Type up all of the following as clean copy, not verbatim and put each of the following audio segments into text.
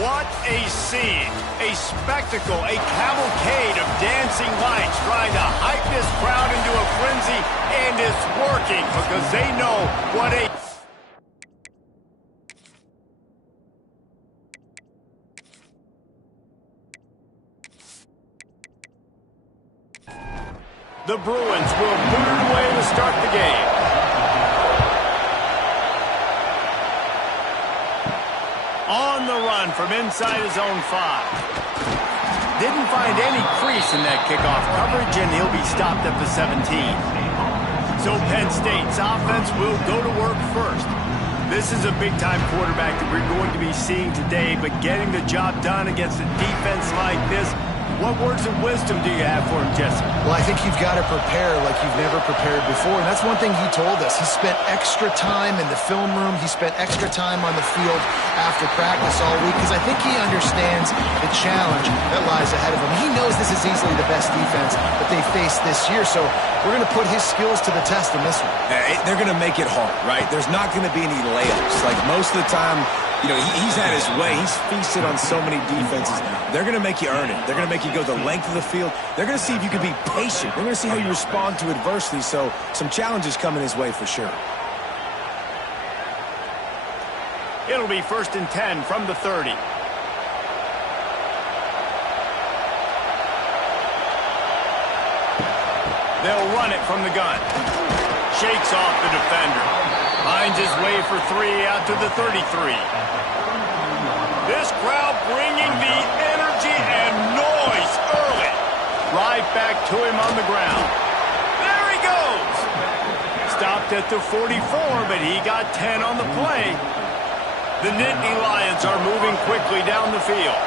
What a scene, a spectacle, a cavalcade of dancing lights trying to hype this crowd into a frenzy, and it's working because they know what a... The Bruins will boot it away to start the game. On the run from inside his own 5. Didn't find any crease in that kickoff coverage, and he'll be stopped at the 17. So Penn State's offense will go to work first. This is a big-time quarterback that we're going to be seeing today, but getting the job done against a defense like this, what words of wisdom do you have for him, Jesse? Well, I think you've got to prepare like you've never prepared before, and that's one thing he told us. He spent extra time in the film room. He spent extra time on the field after practice all week because I think he understands the challenge that lies ahead of him. He knows this is easily the best defense that they face this year, so we're going to put his skills to the test in this one. They're going to make it hard, right? There's not going to be any layups. Like most of the time, you know, he's had his way. He's feasted on so many defenses. They're going to make you earn it. They're going to make you go the length of the field. They're going to see if you can be patient. They're going to see how you respond to adversity. So some challenges coming his way for sure. It'll be 1st and 10 from the 30. They'll run it from the gun. Shakes off the defender. Finds his way for 3 out to the 33. This crowd bringing the energy and noise early. Right back to him on the ground. There he goes. Stopped at the 44, but he got 10 on the play. The Nittany Lions are moving quickly down the field.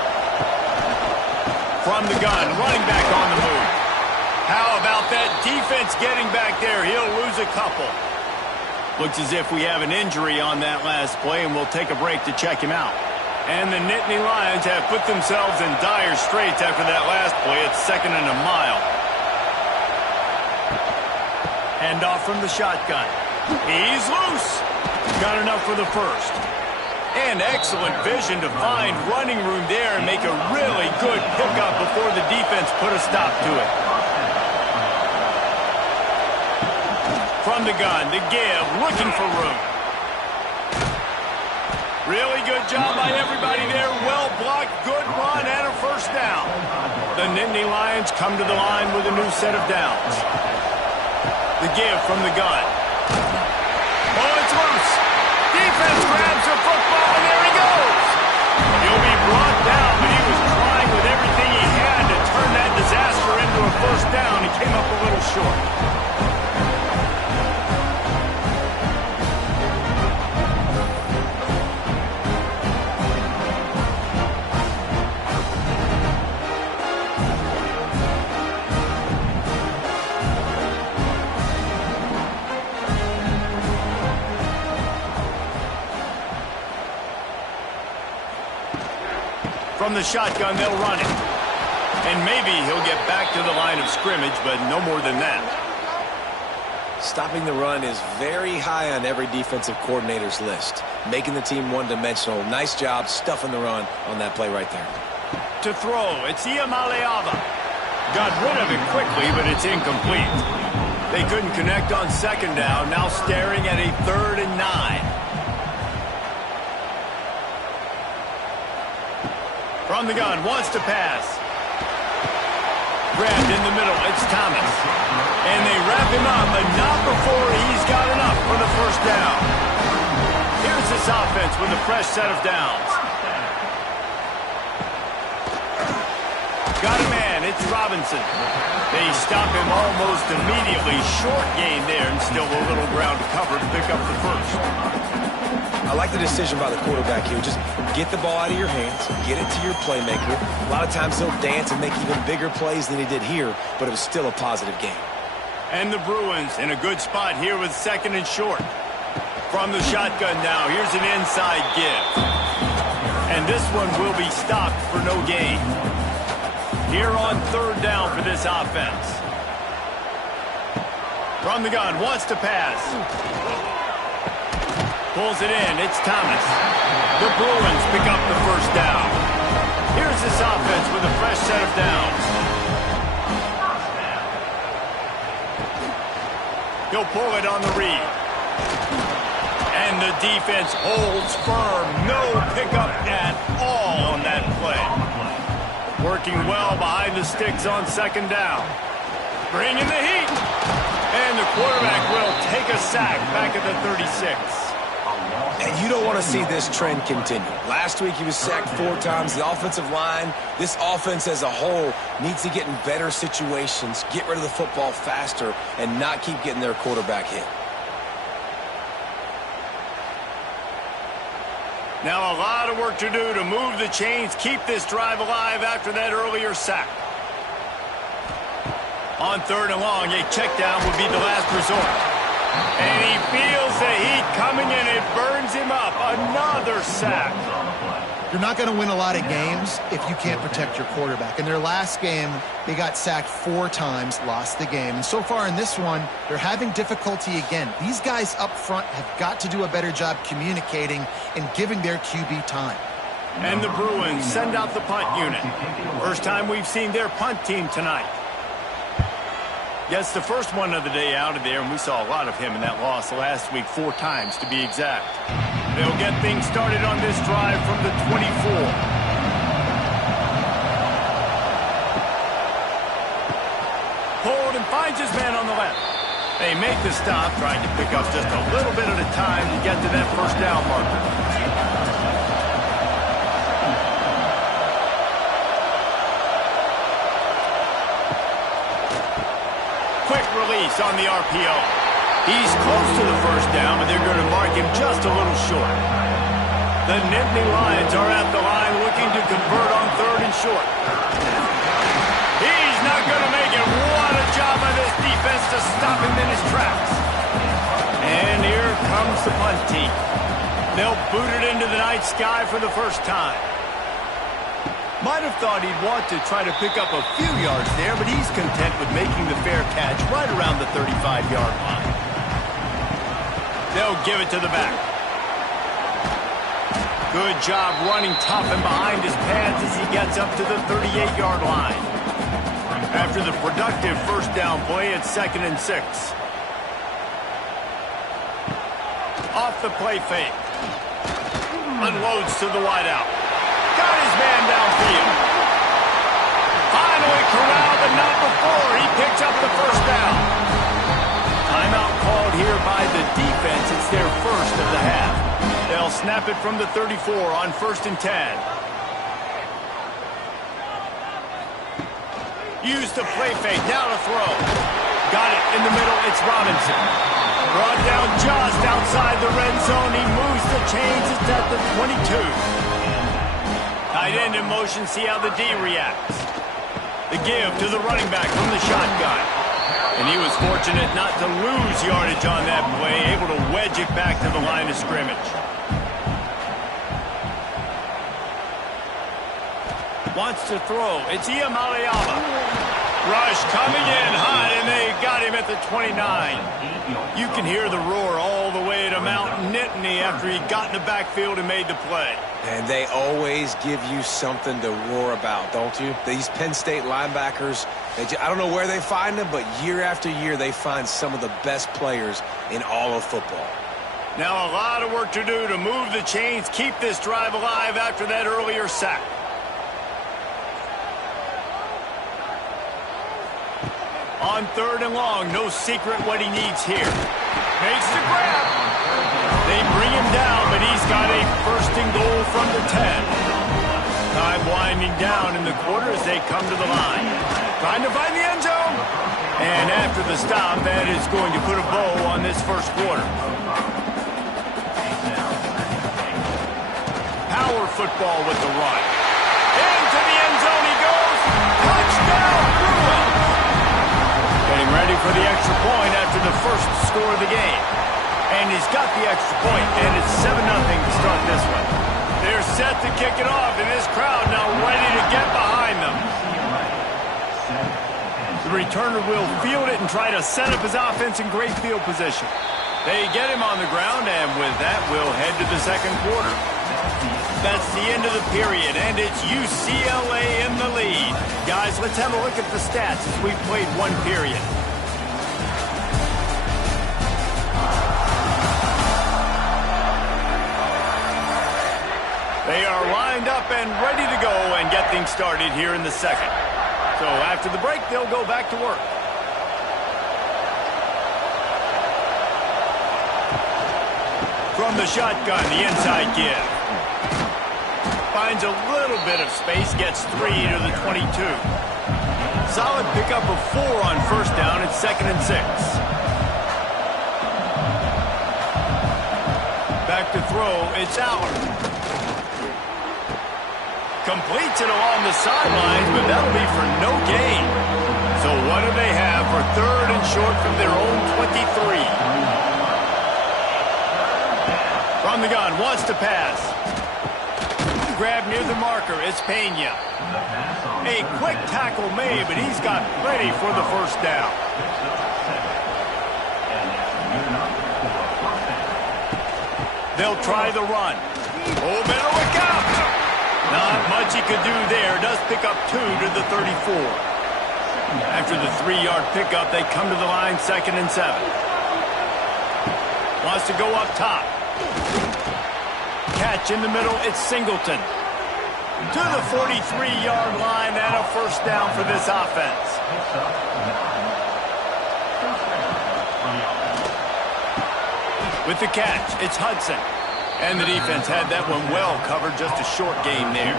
From the gun, running back on the move. How about that defense getting back there? He'll lose a couple. Looks as if we have an injury on that last play, and we'll take a break to check him out. And the Nittany Lions have put themselves in dire straits after that last play. It's 2nd and a mile. Hand off from the shotgun. He's loose. Got enough for the first. And excellent vision to find running room there and make a really good pickup before the defense put a stop to it. From the gun, the give, looking for room. Really good job by everybody there. Well blocked, good run, and a first down. The Nittany Lions come to the line with a new set of downs. The give from the gun. Oh, it's loose. Defense grabs the football, and there he goes. He'll be brought down, but he was trying with everything he had to turn that disaster into a first down. He came up a little short. From the shotgun, they'll run it. And maybe he'll get back to the line of scrimmage, but no more than that. Stopping the run is very high on every defensive coordinator's list. Making the team one-dimensional. Nice job stuffing the run on that play right there. To throw, it's Iamaleava. Got rid of it quickly, but it's incomplete. They couldn't connect on 2nd down, now staring at a 3rd and 9. From the gun, wants to pass. Grabbed in the middle, it's Thomas. And they wrap him up, but not before he's got enough for the first down. Here's this offense with a fresh set of downs. Got a man, it's Robinson. They stop him almost immediately. Short gain there, and still a little ground to cover to pick up the first. I like the decision by the quarterback here. Just get the ball out of your hands, get it to your playmaker. A lot of times he'll dance and make even bigger plays than he did here, but it was still a positive game. And the Bruins in a good spot here with 2nd and short. From the shotgun now, here's an inside give. And this one will be stopped for no gain. Here on 3rd down for this offense. From the gun, wants to pass. Pulls it in, it's Thomas. The Bruins pick up the first down. Here's this offense with a fresh set of downs. He'll pull it on the read. And the defense holds firm. No pickup at all on that play. Working well behind the sticks on second down. Bringing the heat. And the quarterback will take a sack back at the 36. And you don't want to see this trend continue. Last week he was sacked 4 times. The offensive line, this offense as a whole, needs to get in better situations, get rid of the football faster, and not keep getting their quarterback hit. Now a lot of work to do to move the chains, keep this drive alive after that earlier sack. On 3rd and long, a check down would be the last resort. And he feels the heat coming in. It burns him up. Another sack. You're not going to win a lot of games if you can't protect your quarterback. In their last game, they got sacked 4 times, lost the game. And so far in this one, they're having difficulty again. These guys up front have got to do a better job communicating and giving their QB time. And the Bruins send out the punt unit. First time we've seen their punt team tonight. Gets the first one of the day out of there, and we saw a lot of him in that loss last week, 4 times to be exact. They'll get things started on this drive from the 24. Pulled and finds his man on the left. They make the stop, trying to pick up just a little bit at a time to get to that first down marker. Quick release on the RPO. He's close to the first down, but they're going to mark him just a little short. The Nittany Lions are at the line looking to convert on 3rd and short. He's not going to make it. What a job by this defense to stop him in his tracks. And here comes the punt team. They'll boot it into the night sky for the first time. Might have thought he'd want to try to pick up a few yards there, but he's content with making the fair catch right around the 35-yard line. They'll give it to the back. Good job running tough and behind his pads as he gets up to the 38-yard line. After the productive first down play, it's 2nd and 6. Off the play fake. Unloads to the wideout. Got his man downfield. Finally corralled, but not before he picks up the first down. Timeout called here by the defense. It's their first of the half. They'll snap it from the 34 on 1st and 10. Use the play fake. Now to throw. Got it in the middle. It's Robinson. Brought down just outside the red zone. He moves the chains. It's at the 22. Tight end in motion, see how the D reacts. The give to the running back from the shotgun. And he was fortunate not to lose yardage on that play, able to wedge it back to the line of scrimmage. Wants to throw. It's Iamaleava. Rush coming in hot, and they got him at the 29. You can hear the roar all the way to Mount Nittany after he got in the backfield and made the play. And they always give you something to roar about, don't you? These Penn State linebackers, I don't know where they find them, but year after year they find some of the best players in all of football. Now a lot of work to do to move the chains, keep this drive alive after that earlier sack. On 3rd and long, no secret what he needs here. Makes the grab. They bring him down, but he's got a 1st and goal from the 10. Time winding down in the quarter as they come to the line. Trying to find the end zone. And after the stop, that is going to put a bow on this first quarter. Power football with the run. Into the end zone he goes. Touchdown, Bruins. Getting ready for the extra point after the first score of the game. And he's got the extra point, and it's 7-0 to start this one. They're set to kick it off, and this crowd now ready to get behind them. The returner will field it and try to set up his offense in great field position. They get him on the ground, and with that, we'll head to the second quarter. That's the end of the period, and it's UCLA in the lead. Guys, let's have a look at the stats as we've played one period. They are lined up and ready to go and get things started here in the second. So after the break, they'll go back to work. From the shotgun, the inside give. Finds a little bit of space, gets 3 to the 22. Solid pickup of 4 on first down. It's 2nd and 6. Back to throw, it's Allard. Completes it along the sidelines, but that'll be for no gain. So what do they have for 3rd and short from their own 23? From the gun, wants to pass. Grab near the marker, it's Penn. A quick tackle made, but he's got plenty for the first down. They'll try the run. Oh, better look out! Not much he could do there. Does pick up 2 to the 34. After the 3-yard pickup, they come to the line, 2nd and 7. Wants to go up top. Catch in the middle, it's Singleton. To the 43-yard line and a first down for this offense. With the catch, it's Hudson. And the defense had that one well covered, just a short gain there.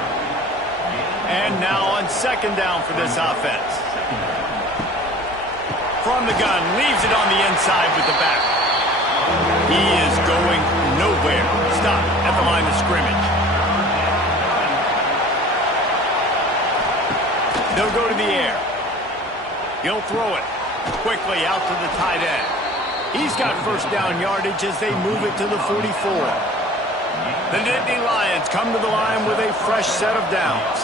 And now on 2nd down for this offense. From the gun, leaves it on the inside with the back. He is going nowhere. Stop at the line of scrimmage. They'll go to the air. He'll throw it quickly out to the tight end. He's got first down yardage as they move it to the 44. The Nittany Lions come to the line with a fresh set of downs.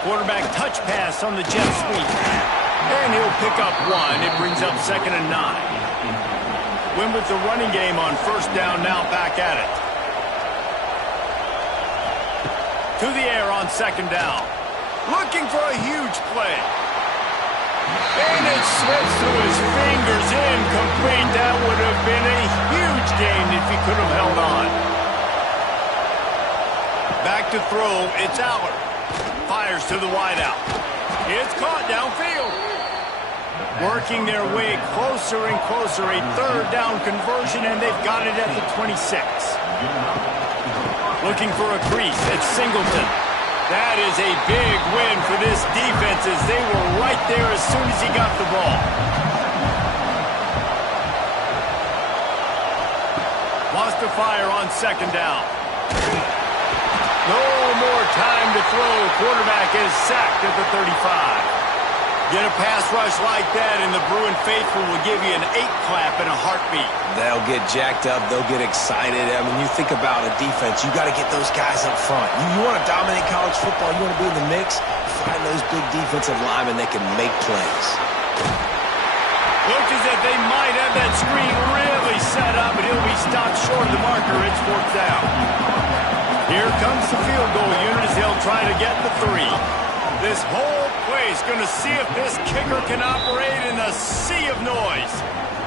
Quarterback touch pass on the jet sweep. And he'll pick up 1. It brings up 2nd and 9. Win with the running game on first down, now back at it. To the air on 2nd down. Looking for a huge play. And it slips through his fingers, incomplete. That would have been a huge gain if he could have held on. Back to throw, it's Allard. Fires to the wideout. It's caught downfield. Working their way closer and closer, a 3rd down conversion, and they've got it at the 26. Looking for a crease, it's Singleton. That is a big win for this defense as they were right there as soon as he got the ball. Wants to fire on 2nd down. No more time to throw. Quarterback is sacked at the 35. Get a pass rush like that, and the Bruin faithful will give you an 8-clap in a heartbeat. They'll get jacked up. They'll get excited. I mean, you think about a defense, you got to get those guys up front. You want to dominate college football, you want to be in the mix, find those big defensive linemen that can make plays. Looks as if they might have that screen really set up, and he'll be stopped short of the marker. It's 4th down. Here comes the field goal unit as they'll try to get the 3. This whole place going to see if this kicker can operate in a sea of noise.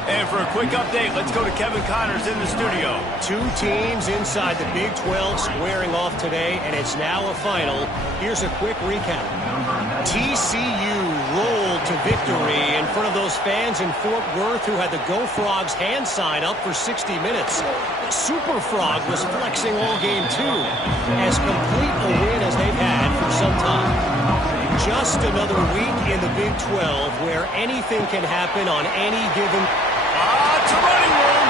And for a quick update, let's go to Kevin Connors in the studio. 2 teams inside the Big 12 squaring off today, and it's now a final. Here's a quick recap. TCU rolled to victory in front of those fans in Fort Worth who had the Go Frogs hand sign up for 60 minutes. Super Frog was flexing all game, too. As complete a win as they've had for some time. Just another week in the Big 12 where anything can happen on any given... It's a running room.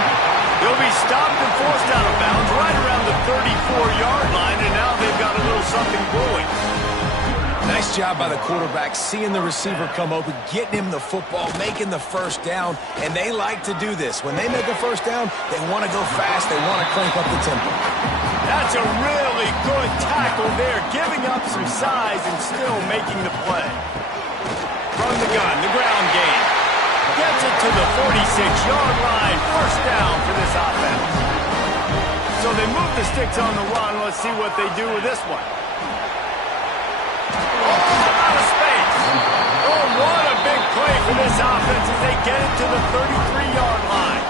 He'll be stopped and forced out of bounds right around the 34-yard line, and now they've got a little something brewing. Nice job by the quarterback, seeing the receiver come open, getting him the football, making the first down, and they like to do this. When they make a first down, they want to go fast, they want to crank up the tempo. That's a really good tackle there, giving up some size and still making the play. From the gun, the ground game. Gets it to the 46-yard line. First down for this offense. So they move the sticks on the run. Let's see what they do with this one. Oh, out of space. Oh, what a big play for this offense as they get it to the 33-yard line.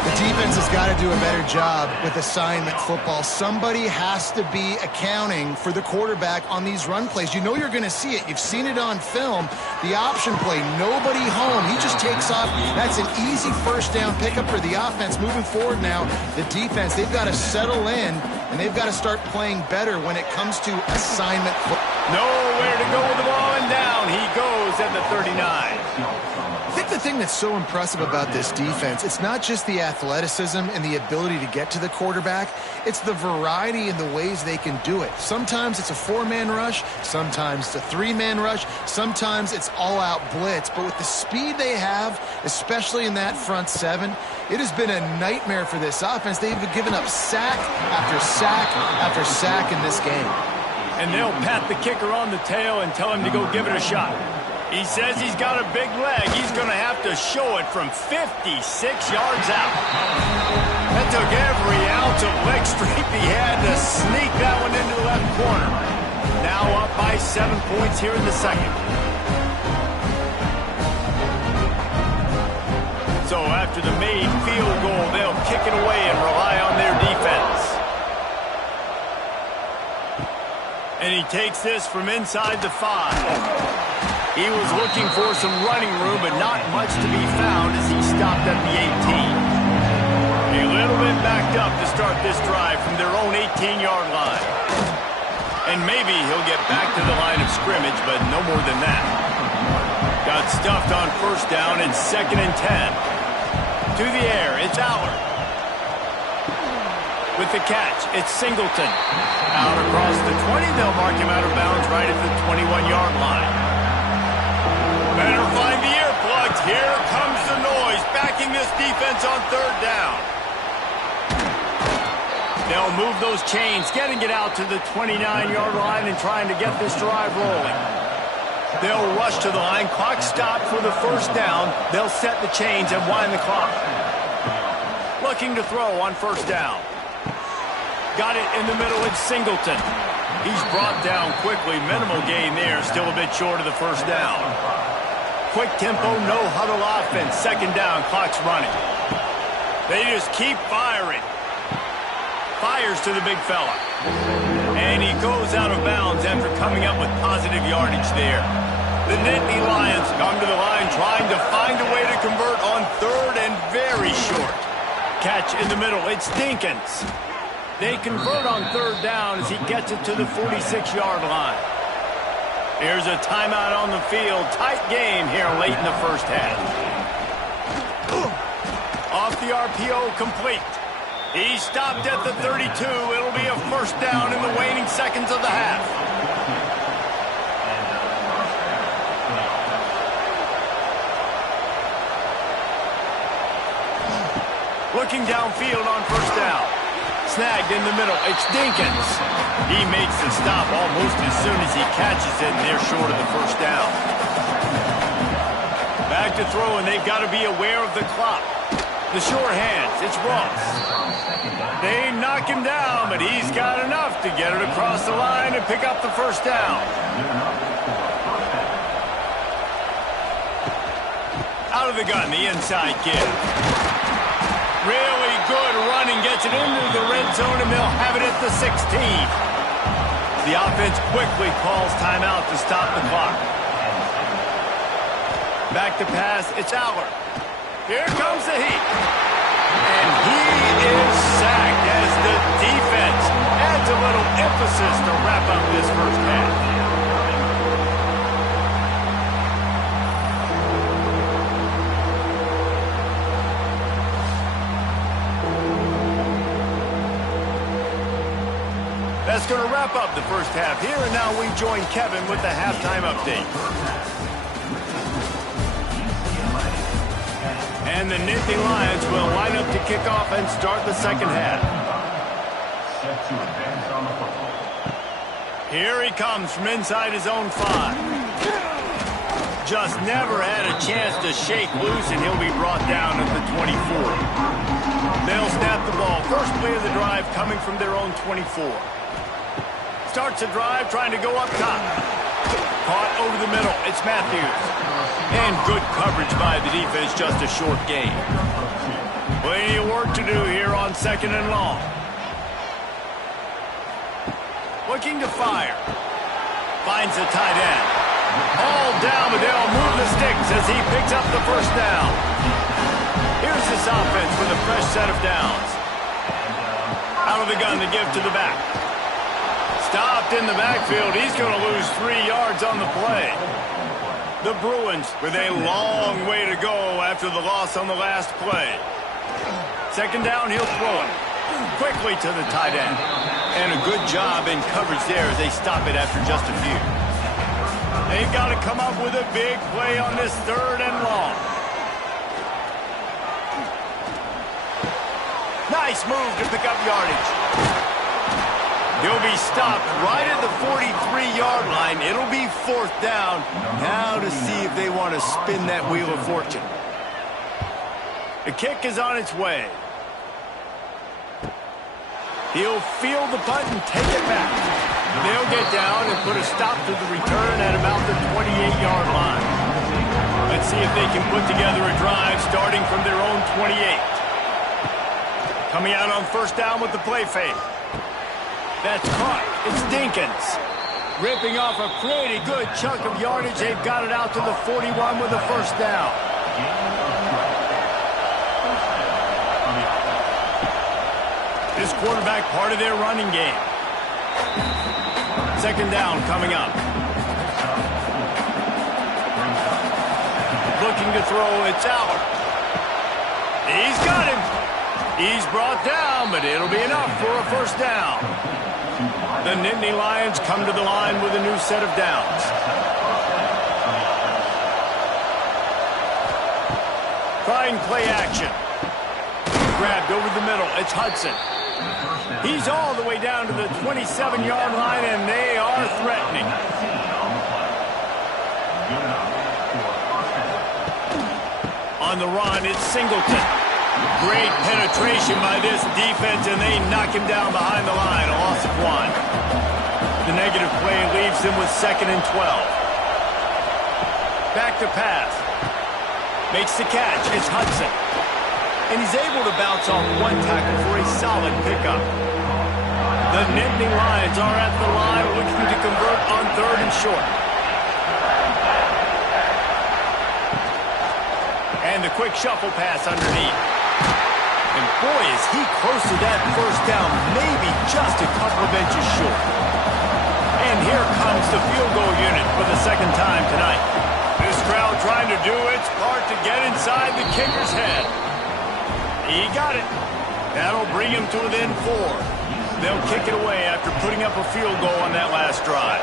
The defense has got to do a better job with assignment football. Somebody has to be accounting for the quarterback on these run plays. You know you're going to see it. You've seen it on film. The option play, nobody home. He just takes off. That's an easy first down pickup for the offense. Moving forward now, the defense, they've got to settle in, and they've got to start playing better when it comes to assignment football. Nowhere to go with the ball, and down he goes at the 39. I think the thing that's so impressive about this defense, it's not just the athleticism and the ability to get to the quarterback, it's the variety in the ways they can do it. Sometimes it's a 4-man rush, sometimes it's a 3-man rush, sometimes it's all-out blitz. But with the speed they have, especially in that front 7, it has been a nightmare for this offense. They've given up sack after sack after sack in this game. And they'll pat the kicker on the tail and tell him to go give it a shot. He says he's got a big leg. He's going to have to show it from 56 yards out. That took every ounce of leg strength he had to sneak that one into the left corner. Now up by 7 points here in the second. So after the made field goal, they'll kick it away and rely on their defense. And he takes this from inside the 5. He was looking for some running room, but not much to be found as he stopped at the 18. A little bit backed up to start this drive from their own 18-yard line. And maybe he'll get back to the line of scrimmage, but no more than that. Got stuffed on first down. It's 2nd and 10. To the air, it's Aller. With the catch, it's Singleton. Out across the 20, they'll mark him out of bounds right at the 21-yard line. Better find the earplugs. Here comes the noise, backing this defense on 3rd down. They'll move those chains, getting it out to the 29-yard line and trying to get this drive rolling. They'll rush to the line. Clock stopped for the first down. They'll set the chains and wind the clock. Looking to throw on first down. Got it in the middle. It's Singleton. He's brought down quickly. Minimal gain there. Still a bit short of the first down. Quick tempo, no huddle offense. 2nd down, clock's running. They just keep firing. Fires to the big fella. And he goes out of bounds after coming up with positive yardage there. The Nittany Lions come to the line trying to find a way to convert on 3rd and very short. Catch in the middle, it's Dinkins. They convert on 3rd down as he gets it to the 46-yard line. Here's a timeout on the field. Tight game here late in the first half. Off the RPO, complete. He stopped at the 32. It'll be a first down in the waning seconds of the half. Looking downfield on first down. Snagged in the middle. It's Dinkins. He makes the stop almost as soon as he catches it, and they're short of the first down. Back to throw, and they've got to be aware of the clock. The short hands. It's Ross. They knock him down, but he's got enough to get it across the line and pick up the first down. Out of the gun, the inside give. Really good running, gets it into the red zone, and they'll have it at the 16. The offense quickly calls timeout to stop the clock. Back to pass, it's Aller. Here comes the heat. And he is sacked as the defense adds a little emphasis to wrap up this first half. That's going to wrap up the first half here, and now we join Kevin with the halftime update. And the Nittany Lions will line up to kick off and start the second half. Here he comes from inside his own 5. Just never had a chance to shake loose, and he'll be brought down at the 24. They'll snap the ball. First play of the drive coming from their own 24. Starts the drive trying to go up top. Caught over the middle. It's Matthews. And good coverage by the defense, just a short gain. Plenty of work to do here on 2nd and long. Looking to fire. Finds the tight end. All down, but they'll move the sticks as he picks up the first down. Here's this offense with a fresh set of downs. Out of the gun, the give to the back. Stopped in the backfield. He's going to lose 3 yards on the play. The Bruins with a long way to go after the loss on the last play. 2nd down, he'll throw it quickly to the tight end. And a good job in coverage there as they stop it after just a few. They've got to come up with a big play on this 3rd and long. Nice move to pick up yardage. He'll be stopped right at the 43-yard line. It'll be 4th down. Now to see if they want to spin that wheel of fortune. The kick is on its way. He'll field the punt and take it back. They'll get down and put a stop to the return at about the 28-yard line. Let's see if they can put together a drive starting from their own 28. Coming out on 1st down with the play fake. That's caught. It's Dinkins. Ripping off a pretty good chunk of yardage. They've got it out to the 41 with a 1st down. This quarterback part of their running game. 2nd down coming up. Looking to throw, it's Aller. He's got him. He's brought down, but it'll be enough for a 1st down. The Nittany Lions come to the line with a new set of downs. Trying play action. Grabbed over the middle. It's Hudson. He's all the way down to the 27-yard line, and they are threatening. On the run, it's Singleton. Great penetration by this defense, and they knock him down behind the line. A loss of 1. The negative play leaves him with 2nd and 12. Back to pass. Makes the catch. It's Hudson. And he's able to bounce off 1 tackle for a solid pickup. The Nittany Lions are at the line looking to convert on 3rd and short. And the quick shuffle pass underneath. And boy, is he close to that 1st down, maybe just a couple of inches short. And here comes the field goal unit for the 2nd time tonight. This crowd trying to do its part to get inside the kicker's head. He got it. That'll bring him to within 4. They'll kick it away after putting up a field goal on that last drive.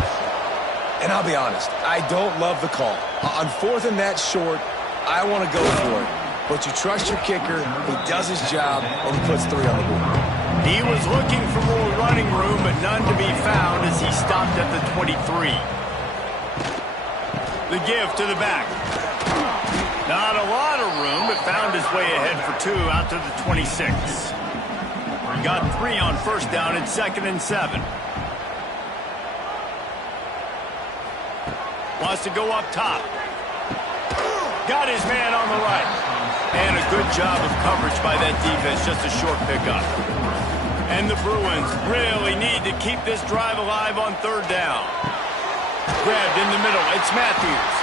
And I'll be honest, I don't love the call. On 4th and that short, I want to go for it. But you trust your kicker, he does his job, and he puts 3 on the board. He was looking for more running room, but none to be found as he stopped at the 23. The give to the back. Not a lot of room, but found his way ahead for 2 out to the 26. Got 3 on 1st down at 2nd and 7. Wants to go up top. Got his man on the right. And a good job of coverage by that defense, just a short pickup. And the Bruins really need to keep this drive alive on 3rd down. Grabbed in the middle, it's Matthews.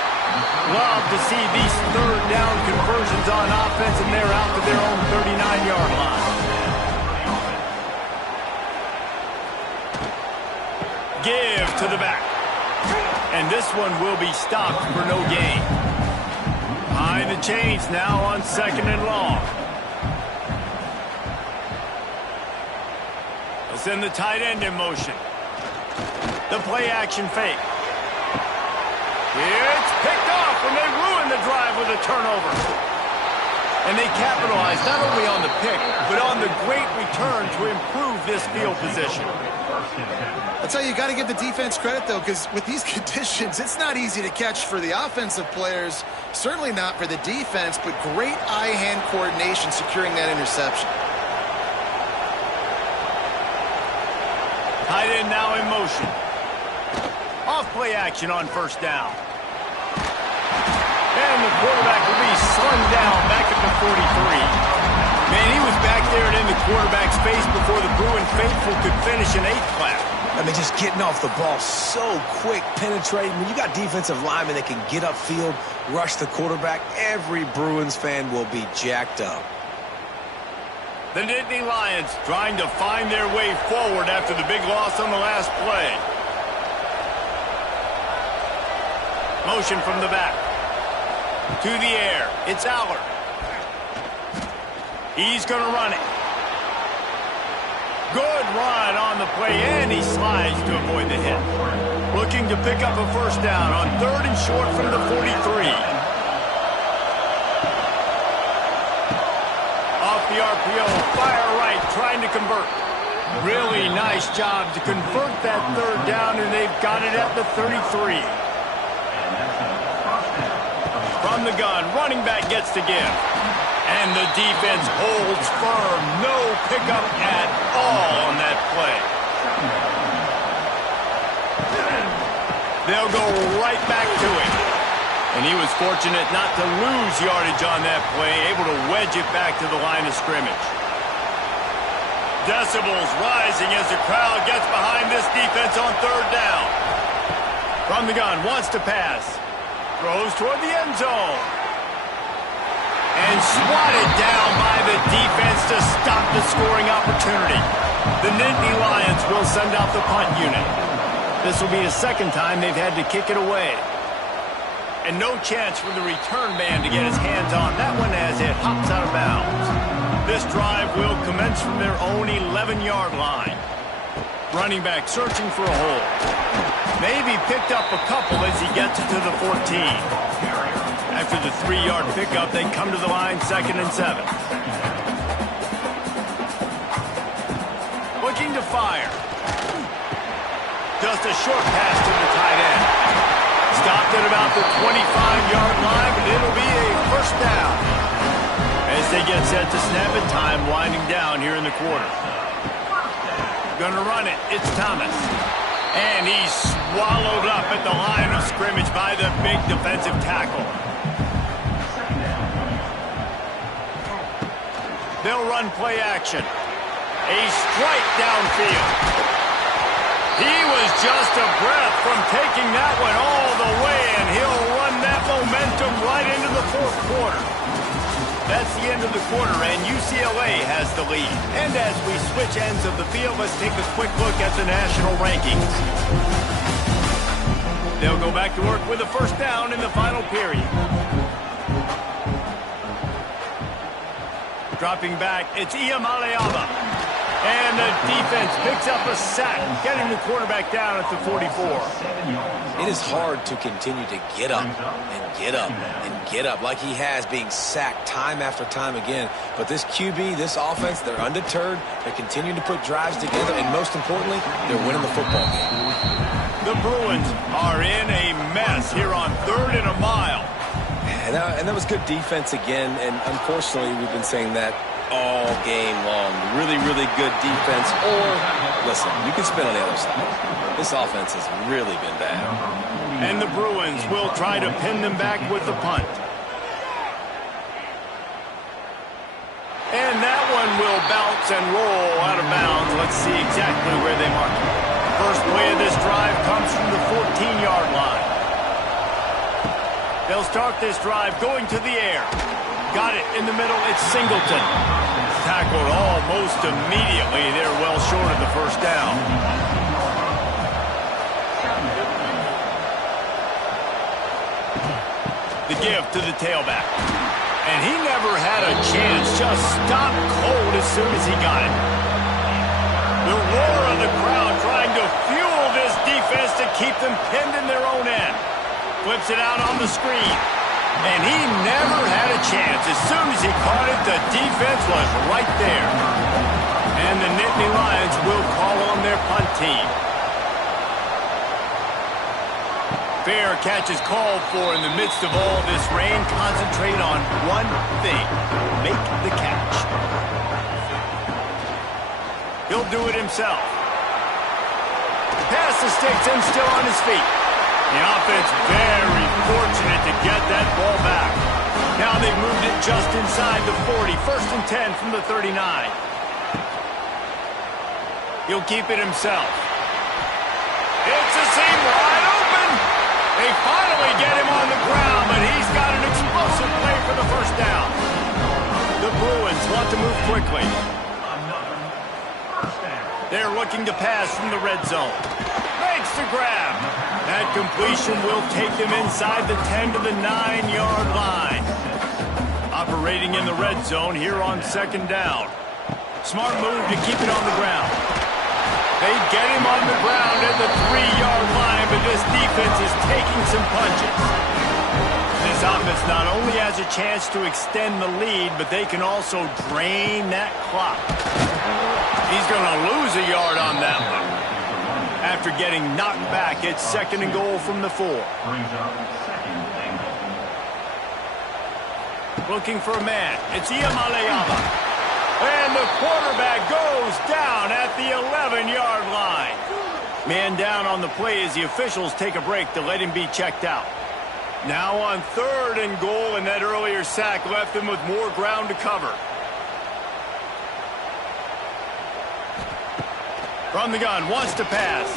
Love to see these 3rd down conversions on offense, and they're out to their own 39-yard line. Give to the back. And this one will be stopped for no gain. Behind the chains now on 2nd and long. They'll send the tight end in motion. The play action fake. It's picked off, and they ruin the drive with a turnover. And they capitalize not only on the pick, but on the great return to improve this field position. I'll tell you, you got to give the defense credit, though, because with these conditions, it's not easy to catch for the offensive players, certainly not for the defense, but great eye-hand coordination securing that interception. Tight end now in motion. Off play action on first down. And the quarterback will be slung down back at the 43. Man, he was back there and in the quarterback's face before the Bruin faithful could finish an 8 clap. I mean, just getting off the ball so quick, penetrating. When you got defensive linemen that can get upfield, rush the quarterback, every Bruins fan will be jacked up. The Nittany Lions trying to find their way forward after the big loss on the last play. Motion from the back. To the air. It's Aller. He's going to run it. Good run on the play, and he slides to avoid the hit. Looking to pick up a first down on 3rd and short from the 43. Off the RPO, fire right, trying to convert. Really nice job to convert that 3rd down, and they've got it at the 33. From the gun, running back gets to give. And the defense holds firm. No pickup at all on that play. They'll go right back to him. And he was fortunate not to lose yardage on that play, able to wedge it back to the line of scrimmage. Decibels rising as the crowd gets behind this defense on 3rd down. From the gun, wants to pass. Throws toward the end zone. And swatted down by the defense to stop the scoring opportunity. The Nittany Lions will send out the punt unit. This will be the 2nd time they've had to kick it away. And no chance for the return man to get his hands on that one as it hops out of bounds. This drive will commence from their own 11-yard line. Running back searching for a hole. Maybe picked up a couple as he gets to the 14. After the 3-yard pickup, they come to the line 2nd and 7. Looking to fire. Just a short pass to the tight end. Stopped at about the 25-yard line, but it'll be a first down. As they get set to snap it, time winding down here in the quarter. Gonna run it. It's Thomas. And he's swallowed up at the line of scrimmage by the big defensive tackle. They'll run play action. A strike downfield. He was just a breath from taking that one all the way, and he'll run that momentum right into the 4th quarter. That's the end of the quarter, and UCLA has the lead. And as we switch ends of the field, let's take a quick look at the national rankings. They'll go back to work with a first down in the final period. Dropping back, it's Iamaleava. And the defense picks up a sack, getting the quarterback down at the 44. It is hard to continue to get up and get up and get up like he has, being sacked time after time again. But this QB, this offense, they're undeterred. They're continuing to put drives together, and most importantly, they're winning the football game. The Bruins are in a mess here on 3rd and a mile. And that was good defense again, and unfortunately, we've been saying that all game long. Really, really good defense. Or, listen, you can spin on the other side. This offense has really been bad. And the Bruins will try to pin them back with the punt. And that one will bounce and roll out of bounds. Let's see exactly where they mark it. First play of this drive comes from the 14-yard line. They'll start this drive going to the air. Got it in the middle. It's Singleton. Tackled almost immediately. They're well short of the first down. The give to the tailback. And he never had a chance. Just stopped cold as soon as he got it. The roar of the crowd trying to fuel this defense to keep them pinned in their own end. Flips it out on the screen. And he never had a chance. As soon as he caught it, the defense was right there. And the Nittany Lions will call on their punt team. Fair catch is called for in the midst of all this rain. Concentrate on one thing. Make the catch. He'll do it himself. Pass the sticks him still on his feet. The offense very fortunate to get that ball back. Now they've moved it just inside the 40. 1st and 10 from the 39. He'll keep it himself. It's a seam wide open. They finally get him on the ground, but he's got an explosive play for the 1st down. The Bruins want to move quickly. They're looking to pass from the red zone. Makes the grab. That completion will take them inside the 10 to the 9-yard line. Operating in the red zone here on 2nd down. Smart move to keep it on the ground. They get him on the ground at the 3-yard line, but this defense is taking some punches. This offense not only has a chance to extend the lead, but they can also drain that clock. He's going to lose a yard on that one. After getting knocked back, it's 2nd and goal from the 4. Looking for a man. It's Iamaleava. And the quarterback goes down at the 11-yard line. Man down on the play as the officials take a break to let him be checked out. Now on 3rd and goal, and that earlier sack left him with more ground to cover. From the gun, wants to pass.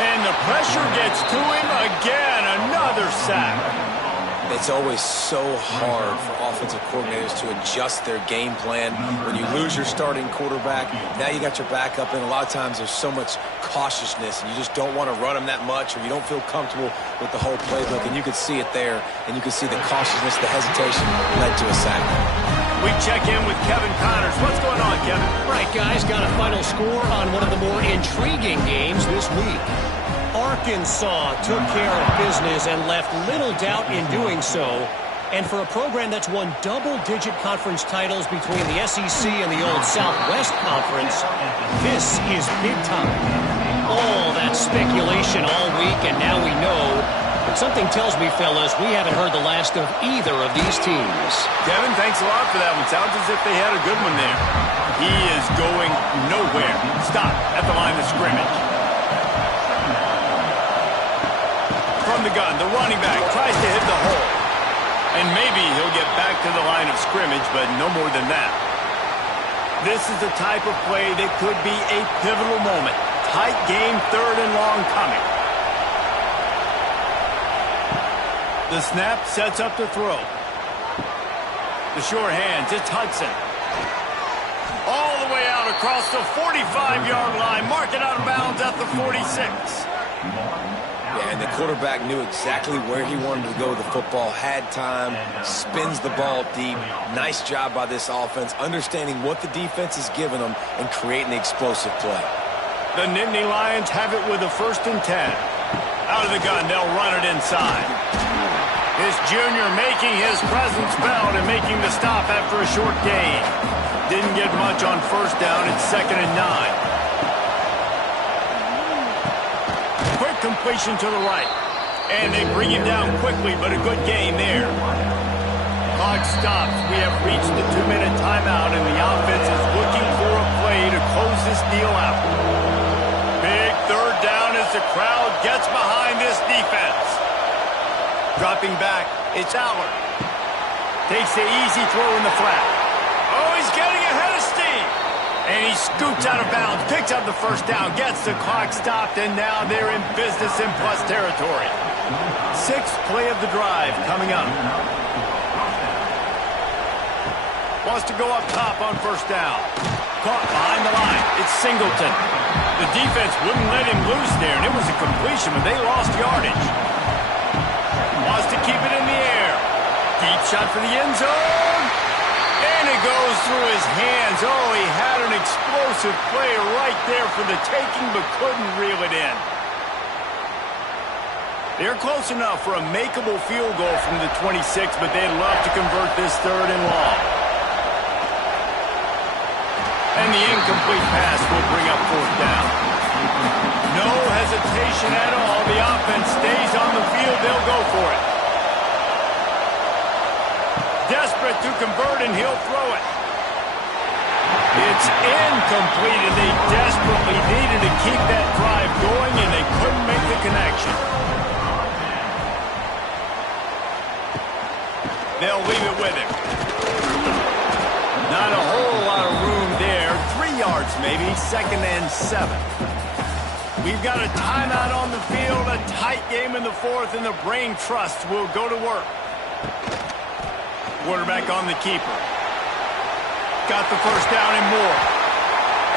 And the pressure gets to him again. Another sack. It's always so hard for offensive coordinators to adjust their game plan. When you lose your starting quarterback, now you got your backup, and a lot of times there's so much cautiousness, and you just don't want to run them that much, or you don't feel comfortable with the whole playbook, and you could see it there, and you could see the cautiousness, the hesitation led to a sack. We check in with Kevin Connors. What's going on, Kevin? Right, guys, got a final score on one of the more intriguing games this week. Arkansas took care of business and left little doubt in doing so. And for a program that's won double-digit conference titles between the SEC and the old Southwest Conference, this is big time. All that speculation all week, and now we know. But something tells me, fellas, we haven't heard the last of either of these teams. Kevin, thanks a lot for that one. Sounds as if they had a good one there. He is going nowhere. Stop at the line of scrimmage. From the gun, the running back tries to hit the hole. And maybe he'll get back to the line of scrimmage, but no more than that. This is the type of play that could be a pivotal moment. Tight game, 3rd and long coming. The snap sets up the throw. The sure hands, it's Hudson. All the way out across the 45-yard line. Mark it out of bounds at the 46. Yeah, and the quarterback knew exactly where he wanted to go with the football, had time, spins the ball deep. Nice job by this offense, understanding what the defense is giving them and creating the explosive play. The Nittany Lions have it with a 1st and 10. Out of the gun, they'll run it inside. This junior making his presence felt and making the stop after a short gain. Didn't get much on 1st down. It's 2nd and 9. Completion to the right. And they bring him down quickly, but a good gain there. Clock stops. We have reached the 2-minute timeout, and the offense is looking for a play to close this deal out. Big 3rd down as the crowd gets behind this defense. Dropping back, it's Allard. Takes the easy throw in the flat. Oh, he's getting ahead of steam. And he scoots out of bounds, picks up the 1st down, gets the clock stopped, and now they're in business in plus territory. 6th play of the drive coming up. Wants to go up top on 1st down. Caught behind the line. It's Singleton. The defense wouldn't let him loose there, and it was a completion, but they lost yardage. Wants to keep it in the air. Deep shot for the end zone. And it goes through his hands. Oh, he had an explosive play right there for the taking, but couldn't reel it in. They're close enough for a makeable field goal from the 26, but they'd love to convert this 3rd and long. And the incomplete pass will bring up 4th down. No hesitation at all. The offense stays on the field. They'll go for it. Desperate to convert, and he'll throw it. It's incomplete, and they desperately needed to keep that drive going, and they couldn't make the connection. They'll leave it with him. Not a whole lot of room there. 3 yards maybe, 2nd and 7. We've got a timeout on the field, a tight game in the 4th, and the brain trust will go to work. Quarterback on the keeper. Got the 1st down and more.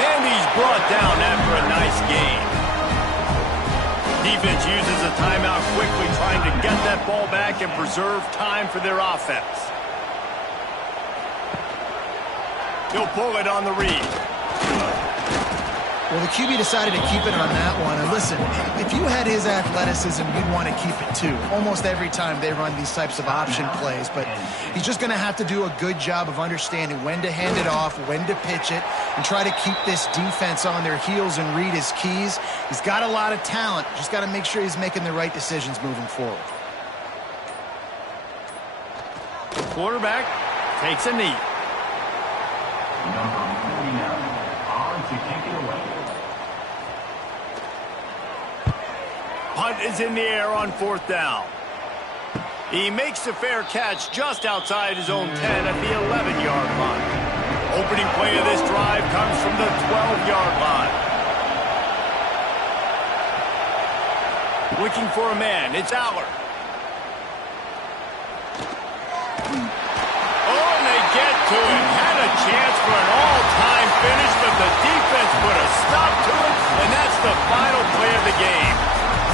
And he's brought down after a nice gain. Defense uses a timeout quickly, trying to get that ball back and preserve time for their offense. He'll pull it on the read. Well, the QB decided to keep it on that one. And listen, if you had his athleticism, you'd want to keep it too. Almost every time they run these types of option plays. But he's just going to have to do a good job of understanding when to hand it off, when to pitch it, and try to keep this defense on their heels and read his keys. He's got a lot of talent. Just got to make sure he's making the right decisions moving forward. The quarterback takes a knee. Number 49, on to kick it away. Punt is in the air on 4th down. He makes a fair catch just outside his own 10 at the 11-yard line. Opening play of this drive comes from the 12-yard line. Looking for a man. It's Aller. Oh, and they get to him. Had a chance for an all-time finish, but the defense put a stop to it, and that's the final play of the game.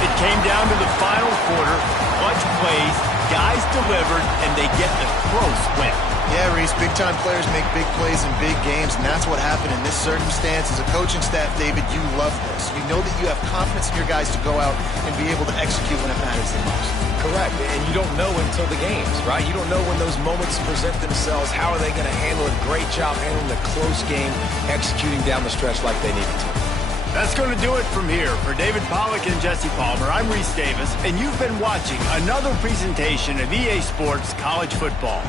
It came down to the final quarter. Clutch plays, guys delivered, and they get the close win. Yeah, Reese, big-time players make big plays in big games, and that's what happened in this circumstance. As a coaching staff, David, you love this. You know that you have confidence in your guys to go out and be able to execute when it matters the most. Correct, and you don't know until the games, right? You don't know when those moments present themselves. How are they going to handle it? Great job handling a close game, executing down the stretch like they needed to. That's going to do it from here. For David Pollack and Jesse Palmer, I'm Reese Davis, and you've been watching another presentation of EA Sports College Football.